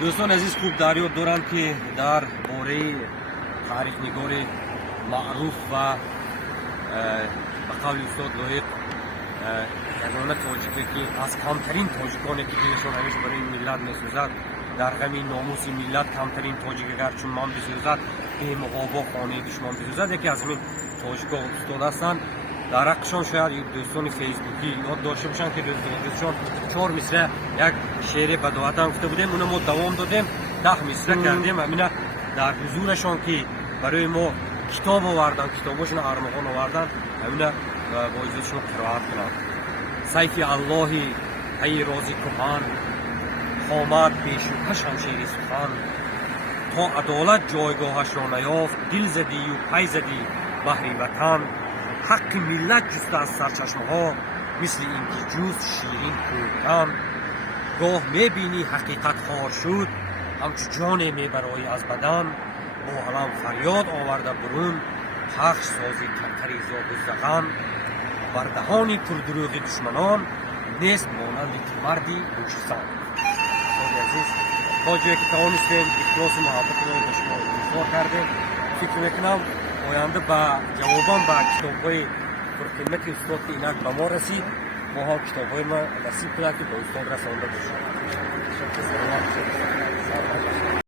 دوستان عزیز خوب در یاد دارند که در باره تاریخ‌نگار معروف و به قول استاد لایق یگانه تاجیکی که از کمترین تاجیکانی که دلشان همیشه برای ملت می‌سوزد، در غم ناموس ملت کمترین تاجیک اگر چون من بسوزد به مقابا خانه دشمن بسوزد، یکی از همین تاجیک‌ها استاد هستند. در حقشان شاید دوستان فیسبوکی یاد داشته باشند که دوستان 4 مصرع یک شعر بداعت گفته بودیم، اونو ما دوام دادیم 10 مصرع کردیم. همین در حضورشان که برای ما کتاب آوردن، کتاباشون ارمغان آوردن، همین با اجازهشون قرائت کنم. سیف الله ای رازی کهن، خامد بیشوبه شمشیر سخن، تا عدالت جایگاهش را نیافت، دل زدی و پی زدی بهر وطن. حق ملت جست از سرچشمه ها، مثل این که جست شیرین کوهکن. گاه میبینی حقیقت خوار شد، همچو جان میبرایی از بدن. با علم فریاد آورده برون، پخش سازی کمتری زاغ و زغن. بر دهان پردروغ دشمنان، نیست مانند که مردی بوشسان. عزیز تا جایی که توانستیم اخلاص و محبت رو به شما اظهار کردیم. فکر میکنم آینده با جوابان با کتاب‌های پرقیمت استاد که اینک به ما رسید، ما هم کتاب‌های ما نصیب کنند که به استاد رسانده باشیم.